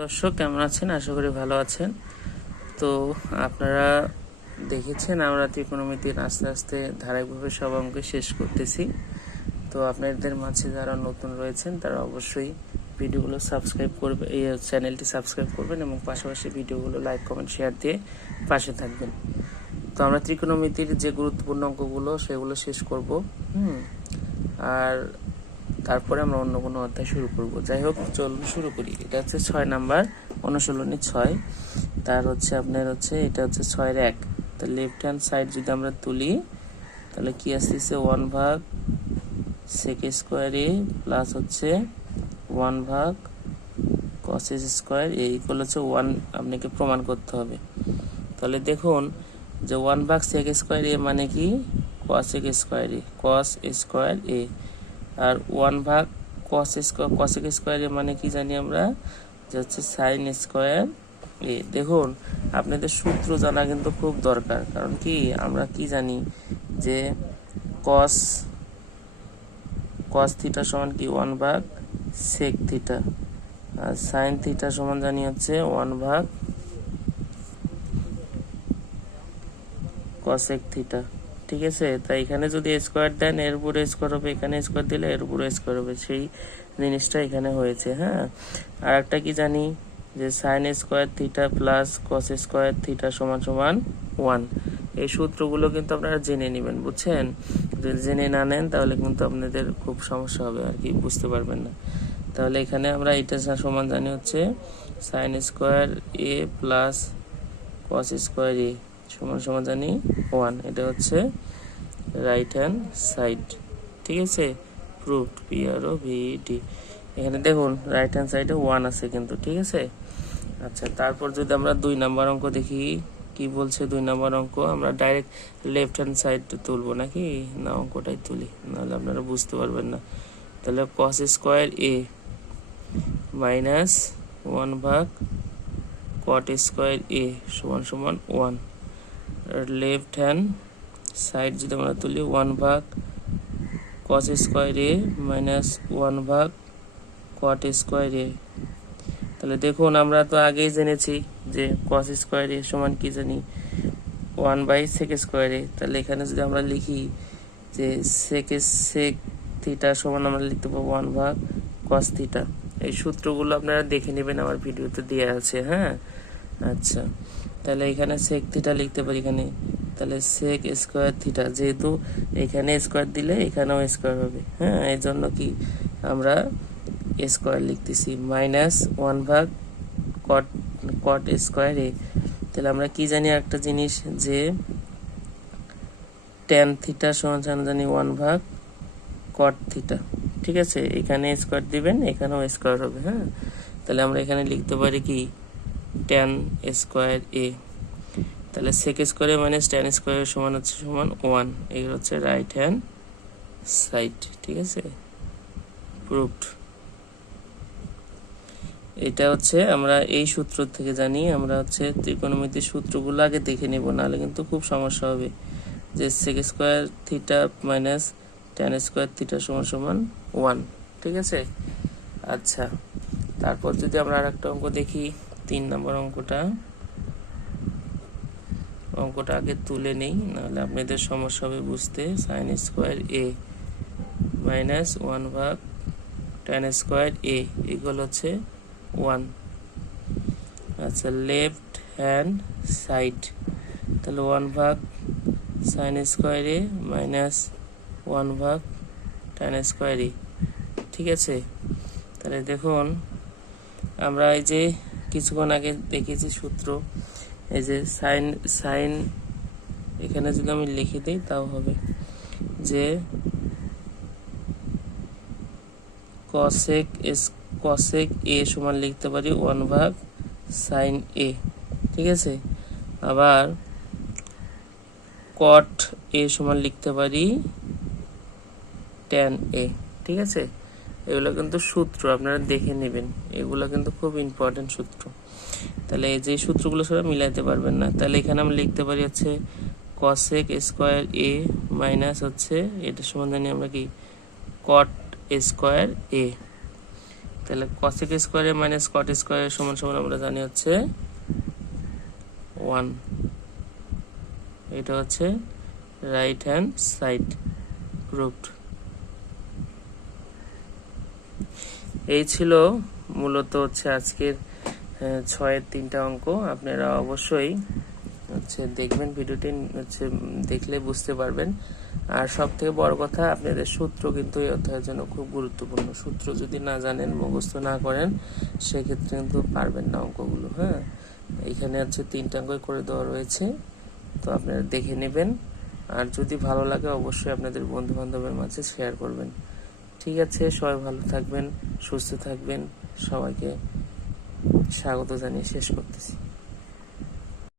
দর্শক, কেমন আছেন? আশা করি ভালো আছেন। তো আপনারা দেখেছেন, আমরা ত্রিকোণমিতির আস্তে আস্তে ধারাবাহিকভাবে সব অঙ্ক শেষ করতেছি। তো আপনাদের মাঝে যারা নতুন রয়েছেন, তারা অবশ্যই ভিডিওগুলো সাবস্ক্রাইব করবে, এই চ্যানেলটি সাবস্ক্রাইব করবেন এবং পাশাপাশি ভিডিওগুলো লাইক, কমেন্ট, শেয়ার দিয়ে পাশে থাকবেন। তো আমরা ত্রিকোণমিতির যে গুরুত্বপূর্ণ অঙ্কগুলো, সেগুলো শেষ করব। হুম। আর তারপরে আমরা অন্য কোনো অধ্যায় শুরু করব। যাই হোক চলুন শুরু করি। এটা হচ্ছে ছয় নাম্বার, অনুশীলনী ছয়। তার হচ্ছে আপনার হচ্ছে, এটা হচ্ছে ছয়ের এক। তো লেফট হ্যান্ড সাইড যদি আমরা তুলি, তাহলে কি আসতেছে? ওয়ান ভাগ সেক স্কোয়ার এ প্লাস হচ্ছে ওয়ান ভাগ কস স্কোয়ার এ ইকুয়াল হচ্ছে ওয়ান আপনাকে প্রমাণ করতে হবে। তাহলে দেখুন যে ওয়ান ভাগ সেক স্কোয়ার এ মানে কি? কস এক square A cos square A R one ভাগ কস স্কোয়ার কসেক স্কোয়ারের মানে কি জানি আমরা? যে হচ্ছে সাইন স্কোয়ার এ দেখুন, আপনাদের সূত্র জানা কিন্তু খুব দরকার। কারণ কি? আমরা কি জানি যে কস কস থিটা সমান কি? ওয়ান ভাগ সেক থিটা আর সাইন থিটা সমান জানি হচ্ছে ওয়ান ভাগ কসেক থিটা ঠিক আছে? তাই এখানে যদি স্কোয়ার দেন, এর উপরে স্কোয়ার হবে, এখানে স্কোয়ার দিলে এর উপরে স্কোয়ার হবে। সেই জিনিসটা এখানে হয়েছে হ্যাঁ? আর একটা কি জানি? যে sine square theta plus cos square theta সমান সমান ওয়ান এই সূত্রগুলো কিন্তু আপনারা জেনে নেবেন, বুঝছেন? যদি জেনে না নেন, তাহলে কিন্তু আপনাদের খুব সমস্যা হবে, আর কি বুঝতে পারবেন না। তাহলে এখানে আমরা এটা সমান জানি হচ্ছে sine square A plus cos square A সমান সমান জানি ওয়ান এটা হচ্ছে রাইট হ্যান্ড সাইড ঠিক আছে? Proved P R O V D এখানে দেখুন রাইট হ্যান্ড সাইডে ওয়ান আছে কিন্তু, ঠিক আছে? আচ্ছা তারপর যদি আমরা দুই নাম্বার অঙ্ক দেখি, কি বলছে দুই নাম্বার অঙ্ক? আমরা ডাইরেক্ট লেফট হ্যান্ড সাইড তুলবো নাকি? না, অঙ্কটাই তুলি, নাহলে আপনারা বুঝতে পারবেন না। তাহলে cos square A minus one ভাগ কট স্কোয়ার এ সমান সমান ওয়ান লেফট হ্যান্ড সাইড যদি আমরা তুলি ওয়ান ভাগ cos square A minus one ভাগ কট স্কোয়ার এ তাহলে দেখুন, আমরা তো আগেই জেনেছি যে কস স্কোয়ার এ সমান কি জানি? One by sec square A তাহলে এখানে যদি আমরা লিখি যে সেক সেক থিটা সমান আমরা লিখতে পাবো ওয়ান ভাগ কস থিটা এই সূত্রগুলো আপনারা দেখে নেবেন, আমার ভিডিওতে দেওয়া আছে হ্যাঁ? আচ্ছা। তাহলে এখানে সেক থিটা লিখতে পারি এখানে। তাহলে সেক স্কোয়ার থিটা যেহেতু এখানে স্কোয়ার দিলে এখানেও স্কোয়ার হবে। হ্যাঁ এই জন্য কি আমরা স্কোয়ার লিখতেছি। মাইনাস ওয়ান ভাগ কট কট স্কোয়ার তাহলে আমরা কি জানি একটা জিনিস, যে টেন থিটা সমান সমান জানি ওয়ান ভাগ কট থিটা ঠিক আছে? এখানে স্কোয়ার দিবেন, এখানেও স্কোয়ার হবে হ্যাঁ? তাহলে আমরা এখানে লিখতে পারি কি টেন স্কোয়ার এ তাহলে সেক স্কোয়ারে মাইনাস টেন স্কোয়ারের সমান হচ্ছে সমান ওয়ান এই হচ্ছে রাইট হ্যান্ড সাইড ঠিক আছে? প্রুফড এটা হচ্ছে আমরা এই সূত্র থেকে জানি, আমরা হচ্ছে ত্রিকোণমিতির সূত্রগুলো আগে দেখে নেব, নাহলে কিন্তু খুব সমস্যা হবে। যে sec square theta minus tan square theta সমান সমান ওয়ান ঠিক আছে? আচ্ছা তারপর যদি আমরা আর একটা অঙ্ক দেখি। তিন নম্বর অঙ্কটা। অঙ্কটা আগে তুলে নেই, নাহলে আপনাদের সমস্যা হবে বুঝতে। Sine square A minus one ভাগ টেন স্কোয়ার এ এগুলো হচ্ছে ওয়ান আচ্ছা লেফট হ্যান্ড সাইড তাহলে ওয়ান ভাগ sine square A minus one ভাগ টেন স্কোয়ার এ ঠিক আছে? তাহলে দেখুন, আমরা এই যে কিছুক্ষণ আগে দেখেছি সূত্র। এই যে সাইন সাইন, এখানে যদি আমি লিখে দিই তাও হবে। যে কসেক এস কসেক এ সমান লিখতে পারি ওয়ান ভাগ সাইন এ ঠিক আছে? আবার কট এ সমান লিখতে পারি ট্যান এ ঠিক আছে? এগুলো কিন্তু সূত্র, আপনারা দেখে নেবেন। এগুলো কিন্তু খুব ইম্পর্টেন্ট সূত্র। তাহলে এই যে সূত্রগুলো সবাই মিলাইতে পারবেন না। তাহলে এখানে আমরা লিখতে পারি হচ্ছে কসেক স্কোয়ার এ মাইনাস হচ্ছে এটা সমান জানি আমরা কি? কট স্কোয়ার এ তাহলে কসেক স্কোয়ারে মাইনাস কট স্কোয়ারের সমান সমান আমরা জানি হচ্ছে ওয়ান এটা হচ্ছে রাইট হ্যান্ড সাইড প্রুফড এই ছিল মূলত হচ্ছে আজকের ছয়ের তিনটা অঙ্ক। আপনারা অবশ্যই হচ্ছে দেখবেন ভিডিওটি, হচ্ছে দেখলে বুঝতে পারবেন। আর সব থেকে বড় কথা, আপনাদের সূত্র কিন্তু এই অধ্যায়ের জন্য খুব গুরুত্বপূর্ণ। সূত্র যদি না জানেন, মুখস্থ না করেন, সেক্ষেত্রে কিন্তু পারবেন না অঙ্কগুলো হ্যাঁ? এখানে হচ্ছে তিনটা অঙ্কই করে দেওয়া রয়েছে, তো আপনারা দেখে নেবেন। আর যদি ভালো লাগে, অবশ্যই আপনাদের বন্ধু বান্ধবের মাঝে শেয়ার করবেন। ঠিক আছে সবাই ভালো থাকবেন সুস্থ থাকবেন। সবাইকে স্বাগত জানিয়ে শেষ করতেছি।